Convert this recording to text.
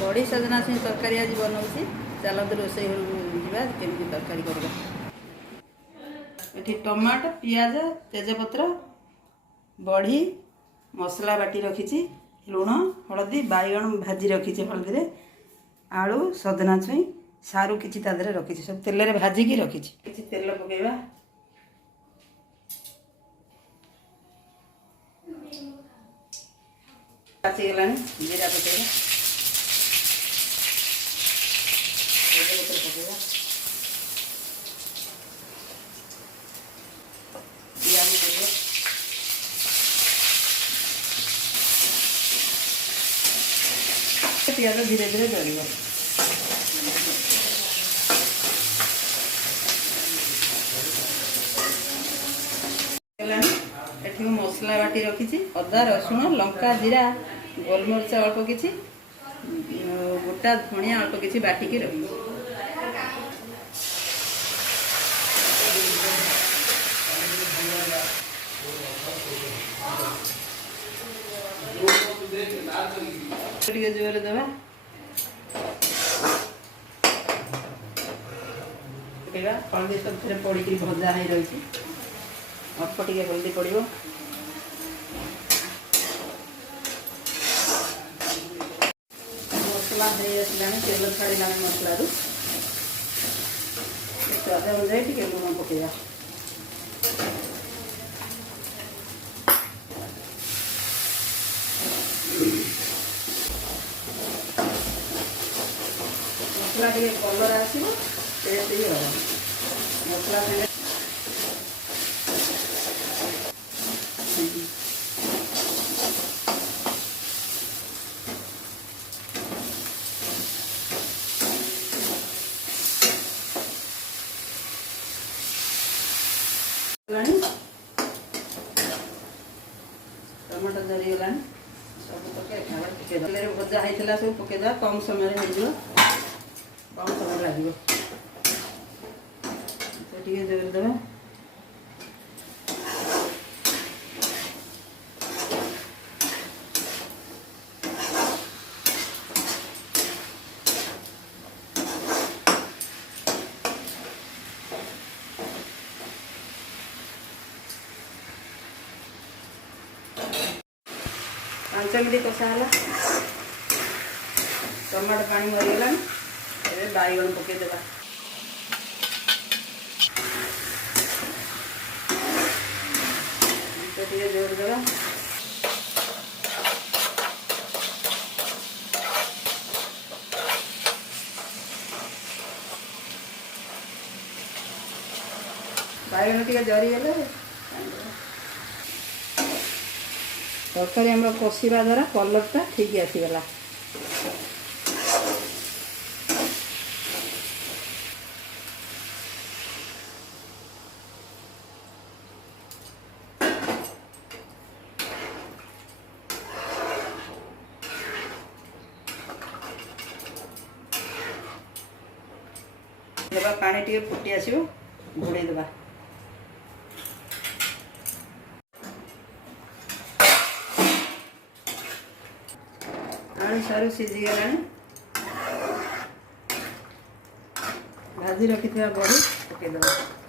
बड़ी सजना छुई तरकारी आज बनाऊँगी चलते रोषे घर जावा केमती तरकारी करवा। ये टमाटो पियाज तेजपत्र बड़ी मसला बाटी रखी लुण हलदी बैगण भाजी रखी हलदी आलू सजना छुई सारू किसी तादेह रखी सब तेल रे भाजिकी रखी किसी तेल पकेवा पाचिगला जीरा पकेवा तेजपत्र पकेवा पियाज पकेवा पियाज धीरे धीरे जल मसला बाटी रखी अदा रसुण लंका जीरा गोलमरिच अल्प किछि गोटा धनिया अल्प किछि बाटिकी रखी जोर देवा हल्दी सब पड़ी भजा हो रही अल्प टे हल्दी पड़ो मसला तेल छाड़ा मसला स्वाद अनुजाई टे लुण पकेगा मसला टे कलर आसो टेस्ट ही हम मसला टमाटो जरीगला सब पकड़े भजा होता सब पकईद कम समय हो कम समय लगे जोर देवा पांच मिनट कषा है टमाटो पानी मरीगला बैगण पकईदेवा जोर देवा बैगण टे जरीगले तरकारी आम कषा द्वारा कलरटा ठीक आसीगला देवा पानी टे फुटी आसो घोड़े देवा आलू सारू सीझीगला भाजी रखी बड़ी पकईदेवा